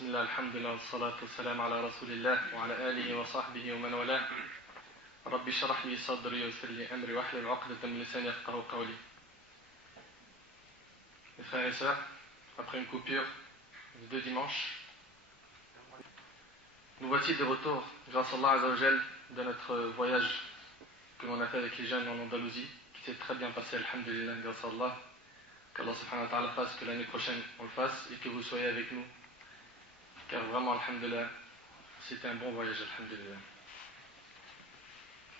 بسم الله الحمد لله والصلاة والسلام على رسول الله وعلى آله وصحبه ومن والاه. رب اشرح لي صدري ويسر لي أمري واحلل عقدة من لساني يفقهوا قولي. Mes frères et sœurs, après une coupure de 2 dimanches, nous voici de retour, grâce à Allah Azza wa Jal, de notre voyage que l'on a fait avec les jeunes en Andalousie, qui s'est très bien passé, alhamdulillah, grâce à Allah. Qu'Allah subhanahu wa ta'ala fasse que l'année prochaine on le fasse et que vous soyez avec nous. Car vraiment, alhamdulillah, c'était un bon voyage, alhamdulillah.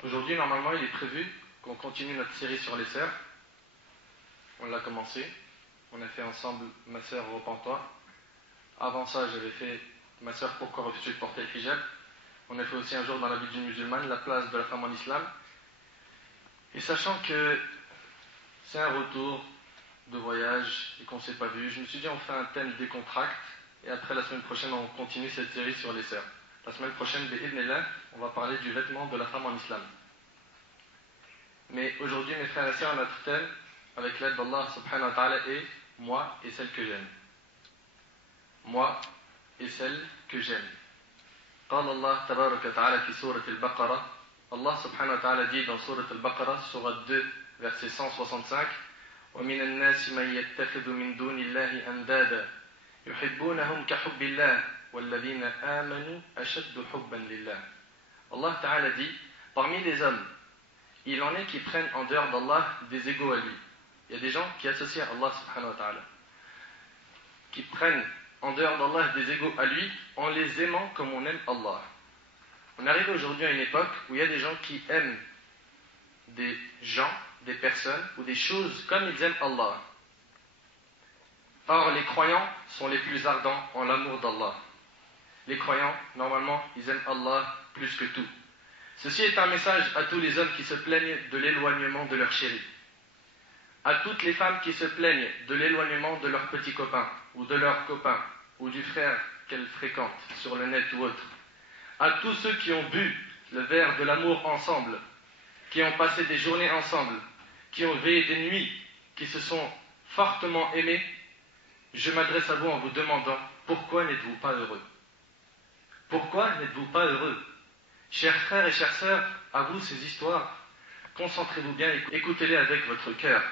Aujourd'hui, normalement, il est prévu qu'on continue notre série sur les sœurs. On l'a commencé. On a fait ensemble ma sœur au repentoir. Avant ça, j'avais fait ma sœur pourquoi refuser de porter le hijab. On a fait aussi un jour dans la vie d'une musulmane, la place de la femme en islam. Et sachant que c'est un retour de voyage et qu'on ne s'est pas vu, je me suis dit on fait un thème décontracte et après la semaine prochaine on continue cette série sur les sœurs. La semaine prochaine, bi'idhnillah, on va parler du vêtement de la femme en islam. Mais aujourd'hui, mes frères et sœurs, notre thème, avec l'aide d'Allah subhanahu wa ta'ala, est moi et celle que j'aime. Moi et celle que j'aime. قال الله تبارك وتعالى في سورة البقرة. Allah subhanahu wa ta'ala dit dans Surat al-Baqarah, Surat 2, verset 165, وَمِنَ النَّاسِ مَنْ يَتَّخِذُ مِنْ دُونِ اللَّهِ أَنْدَادًا يُحِبُّونَهُمْ كَحُبِّ اللَّهِ وَالَّذِينَ آمَنُوا أَشَدُّ حُبًّا لِلَّهِ. Allah ta'ala dit, parmi les hommes, il en est qui prennent en dehors d'Allah des égaux à lui. Il y a des gens qui associent à Allah subhanahu wa ta'ala, qui prennent en dehors d'Allah des égaux à lui en les aimant comme on aime Allah. On arrive aujourd'hui à une époque où il y a des gens qui aiment des gens, des personnes ou des choses comme ils aiment Allah. Or, les croyants sont les plus ardents en l'amour d'Allah. Les croyants, normalement, ils aiment Allah plus que tout. Ceci est un message à tous les hommes qui se plaignent de l'éloignement de leur chéri. À toutes les femmes qui se plaignent de l'éloignement de leurs petits copains, ou de leurs copains, ou du frère qu'elles fréquentent sur le net ou autre. À tous ceux qui ont bu le verre de l'amour ensemble, qui ont passé des journées ensemble, qui ont veillé des nuits, qui se sont fortement aimés, je m'adresse à vous en vous demandant, pourquoi n'êtes-vous pas heureux? Pourquoi n'êtes-vous pas heureux? Chers frères et chères sœurs, à vous ces histoires, concentrez-vous bien et écoutez-les avec votre cœur.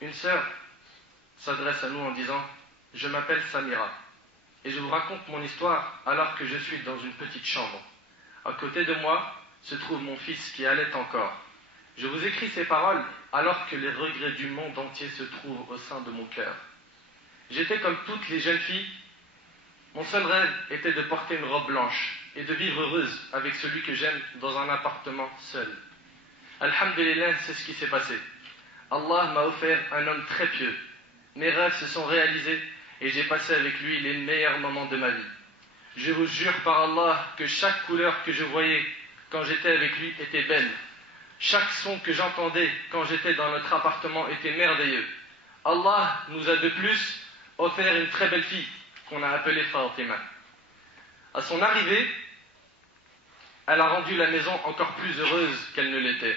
Une sœur s'adresse à nous en disant, je m'appelle Samira, et je vous raconte mon histoire alors que je suis dans une petite chambre. À côté de moi se trouve mon fils qui allait encore. Je vous écris ces paroles alors que les regrets du monde entier se trouvent au sein de mon cœur. J'étais comme toutes les jeunes filles. Mon seul rêve était de porter une robe blanche et de vivre heureuse avec celui que j'aime dans un appartement seul. Alhamdulillah, c'est ce qui s'est passé. Allah m'a offert un homme très pieux. Mes rêves se sont réalisés et j'ai passé avec lui les meilleurs moments de ma vie. Je vous jure par Allah que chaque couleur que je voyais quand j'étais avec lui était belle. Chaque son que j'entendais quand j'étais dans notre appartement était merveilleux. Allah nous a de plus offert une très belle fille qu'on a appelée Fatima. À son arrivée, elle a rendu la maison encore plus heureuse qu'elle ne l'était.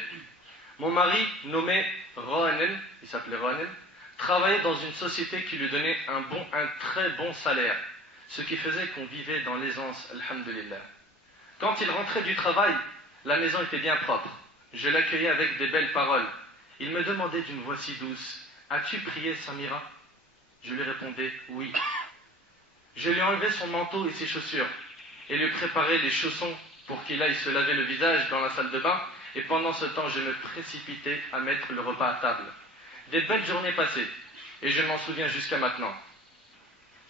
Mon mari, nommé Rohanen, il s'appelait Rohanen, travaillait dans une société qui lui donnait un très bon salaire, ce qui faisait qu'on vivait dans l'aisance, alhamdulillah. Quand il rentrait du travail, la maison était bien propre. Je l'accueillais avec des belles paroles. Il me demandait d'une voix si douce, « As-tu prié, Samira ?» Je lui répondais, « Oui. » Je lui enlevais son manteau et ses chaussures, et lui préparais les chaussons pour qu'il aille se laver le visage dans la salle de bain, et pendant ce temps, je me précipitais à mettre le repas à table. Des belles journées passées, et je m'en souviens jusqu'à maintenant.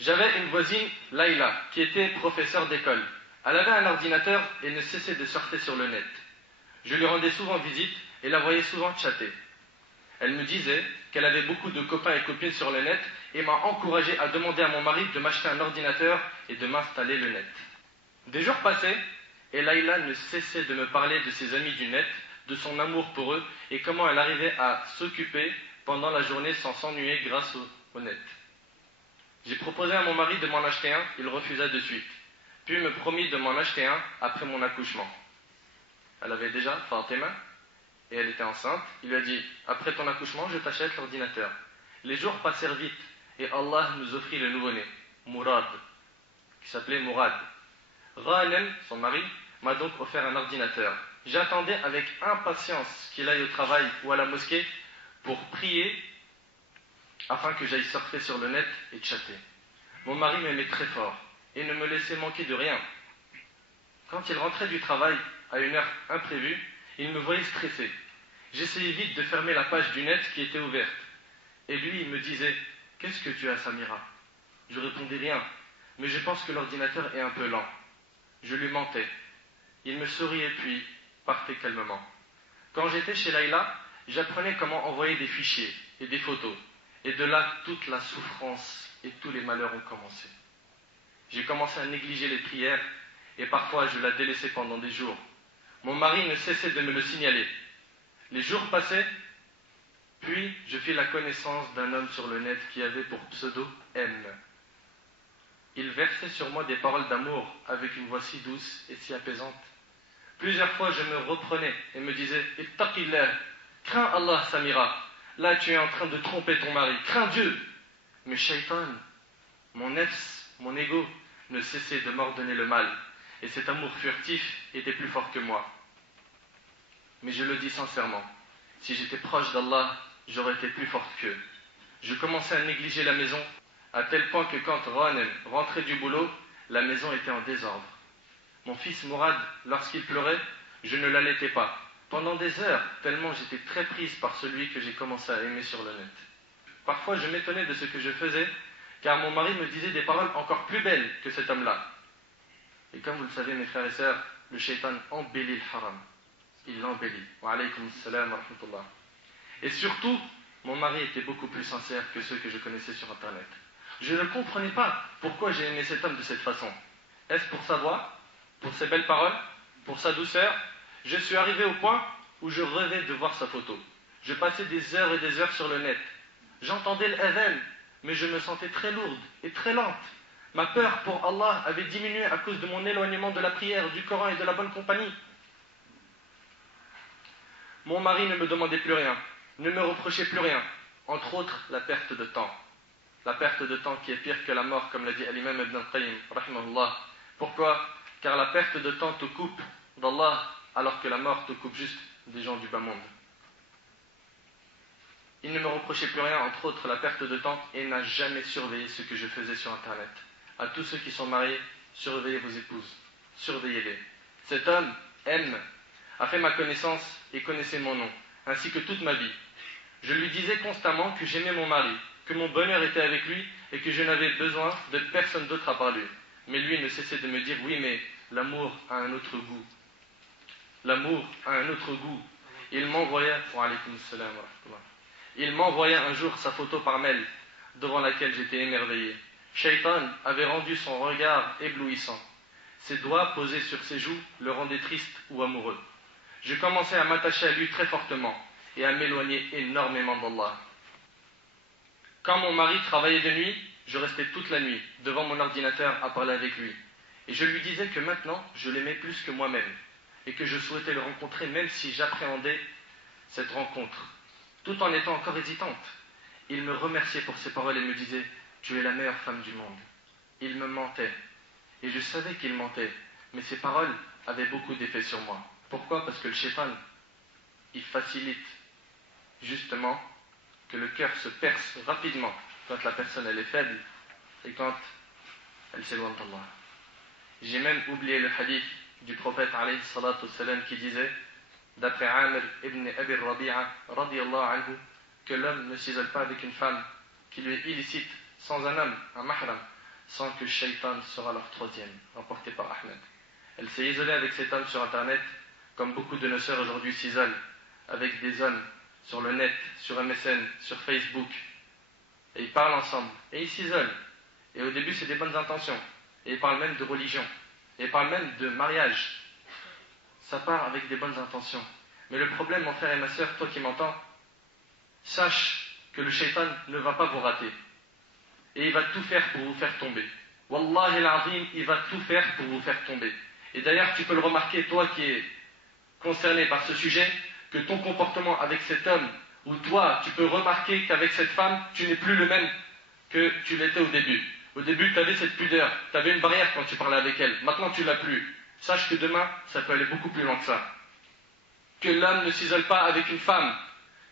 J'avais une voisine, Laïla, qui était professeure d'école. Elle avait un ordinateur et ne cessait de surfer sur le net. Je lui rendais souvent visite et la voyais souvent chatter. Elle me disait qu'elle avait beaucoup de copains et copines sur le net et m'a encouragé à demander à mon mari de m'acheter un ordinateur et de m'installer le net. Des jours passaient et Laïla ne cessait de me parler de ses amis du net, de son amour pour eux et comment elle arrivait à s'occuper pendant la journée sans s'ennuyer grâce au net. J'ai proposé à mon mari de m'en acheter un, il refusa de suite. Puis me promit de m'en acheter un après mon accouchement. Elle avait déjà Fatima et elle était enceinte. Il lui a dit, après ton accouchement, je t'achète l'ordinateur. Les jours passèrent vite et Allah nous offrit le nouveau-né. Mourad, qui s'appelait Mourad. Ghanem, son mari, m'a donc offert un ordinateur. J'attendais avec impatience qu'il aille au travail ou à la mosquée pour prier afin que j'aille surfer sur le net et chatter. Mon mari m'aimait très fort et ne me laissait manquer de rien. Quand il rentrait du travail à une heure imprévue, il me voyait stressé. J'essayais vite de fermer la page du net qui était ouverte. Et lui, il me disait « Qu'est-ce que tu as, Samira ?» Je répondais rien, mais je pense que l'ordinateur est un peu lent. Je lui mentais. Il me souriait puis partait calmement. Quand j'étais chez Laïla, j'apprenais comment envoyer des fichiers et des photos. Et de là, toute la souffrance et tous les malheurs ont commencé. J'ai commencé à négliger les prières et parfois je la délaissais pendant des jours. Mon mari ne cessait de me le signaler. Les jours passaient, puis je fis la connaissance d'un homme sur le net qui avait pour pseudo M. Il versait sur moi des paroles d'amour avec une voix si douce et si apaisante. Plusieurs fois je me reprenais et me disais « Ittaqillah, crains Allah Samira, là tu es en train de tromper ton mari, crains Dieu !» Mais Shaitan, mon nefs, mon ego, ne cessait de m'ordonner le mal, et cet amour furtif était plus fort que moi. Mais je le dis sincèrement, si j'étais proche d'Allah, j'aurais été plus forte qu'eux. Je commençais à négliger la maison, à tel point que quand Ronen rentrait du boulot, la maison était en désordre. Mon fils Mourad, lorsqu'il pleurait, je ne l'allaitais pas, pendant des heures, tellement j'étais très prise par celui que j'ai commencé à aimer sur le net. Parfois je m'étonnais de ce que je faisais, car mon mari me disait des paroles encore plus belles que cet homme-là. Et comme vous le savez, mes frères et sœurs, le shaitan embellit le haram. Il l'embellit. Wa alaykum assalam wa rahmatullah. Et surtout, mon mari était beaucoup plus sincère que ceux que je connaissais sur Internet. Je ne comprenais pas pourquoi j'ai aimé cet homme de cette façon. Est-ce pour sa voix, pour ses belles paroles, pour sa douceur? Je suis arrivé au point où je rêvais de voir sa photo. Je passais des heures et des heures sur le net. J'entendais l'adhan, mais je me sentais très lourde et très lente. Ma peur pour Allah avait diminué à cause de mon éloignement de la prière, du Coran et de la bonne compagnie. Mon mari ne me demandait plus rien, ne me reprochait plus rien, entre autres la perte de temps. La perte de temps qui est pire que la mort, comme l'a dit l'imam Ibn al-Qayyim, rahimahullah. Pourquoi? Car la perte de temps te coupe d'Allah, alors que la mort te coupe juste des gens du bas monde. Il ne me reprochait plus rien, entre autres la perte de temps, et n'a jamais surveillé ce que je faisais sur Internet. À tous ceux qui sont mariés, surveillez vos épouses, surveillez-les. Cet homme, M, a fait ma connaissance et connaissait mon nom, ainsi que toute ma vie. Je lui disais constamment que j'aimais mon mari, que mon bonheur était avec lui et que je n'avais besoin de personne d'autre à part lui. Mais lui ne cessait de me dire « Oui, mais l'amour a un autre goût. L'amour a un autre goût. » Il m'envoya un jour sa photo par mail, devant laquelle j'étais émerveillé. Shaitan avait rendu son regard éblouissant. Ses doigts posés sur ses joues le rendaient triste ou amoureux. Je commençais à m'attacher à lui très fortement et à m'éloigner énormément d'Allah. Quand mon mari travaillait de nuit, je restais toute la nuit devant mon ordinateur à parler avec lui. Et je lui disais que maintenant, je l'aimais plus que moi-même et que je souhaitais le rencontrer même si j'appréhendais cette rencontre, tout en étant encore hésitante. Il me remerciait pour ses paroles et me disait « Tu es la meilleure femme du monde ». Il me mentait. Et je savais qu'il mentait, mais ses paroles avaient beaucoup d'effet sur moi. Pourquoi? Parce que le shaitan, il facilite justement que le cœur se perce rapidement quand la personne elle est faible et quand elle s'éloigne d'Allah. J'ai même oublié le hadith du prophète alayhi salatu wassalam qui disait, d'après Amr ibn Abi Rabi'a radiyallahu anhu, que l'homme ne s'isole pas avec une femme qui lui est illicite sans un homme, un mahram, sans que Shaitan sera leur troisième, rapporté par Ahmed. Elle s'est isolée avec cet homme sur Internet, comme beaucoup de nos sœurs aujourd'hui s'isolent avec des hommes sur le net, sur MSN, sur Facebook. Et ils parlent ensemble, et ils s'isolent. Et au début, c'est des bonnes intentions. Et ils parlent même de religion. Et ils parlent même de mariage. Ça part avec des bonnes intentions. Mais le problème, mon frère et ma sœur, toi qui m'entends, sache que le shaitan ne va pas vous rater. Et il va tout faire pour vous faire tomber. Wallahi al-azim, il va tout faire pour vous faire tomber. Et d'ailleurs, tu peux le remarquer, toi qui es concerné par ce sujet, que ton comportement avec cet homme, ou toi, tu peux remarquer qu'avec cette femme, tu n'es plus le même que tu l'étais au début. Au début, tu avais cette pudeur, tu avais une barrière quand tu parlais avec elle. Maintenant, tu l'as plus. Sache que demain, ça peut aller beaucoup plus loin que ça. Que l'homme ne s'isole pas avec une femme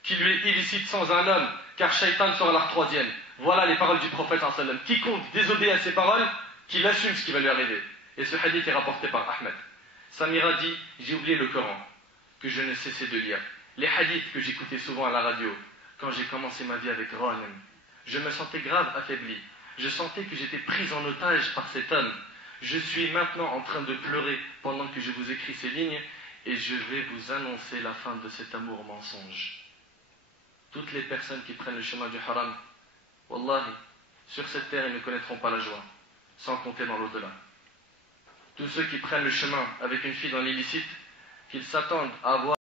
qui lui est illicite sans un homme, car Shaitan sera leur troisième. Voilà les paroles du prophète sallallahu alayhi wa sallam. Quiconque désobéit à ces paroles, qu'il assume ce qui va lui arriver. Et ce hadith est rapporté par Ahmed. Samira dit, j'ai oublié le Coran, que je ne cessais de lire. Les hadiths que j'écoutais souvent à la radio, quand j'ai commencé ma vie avec Ronan, je me sentais grave affaibli. Je sentais que j'étais pris en otage par cet homme. Je suis maintenant en train de pleurer pendant que je vous écris ces lignes, et je vais vous annoncer la fin de cet amour mensonge. Toutes les personnes qui prennent le chemin du haram, wallahi, sur cette terre, ils ne connaîtront pas la joie, sans compter dans l'au-delà. Tous ceux qui prennent le chemin avec une fille dans l'illicite, qu'ils s'attendent à avoir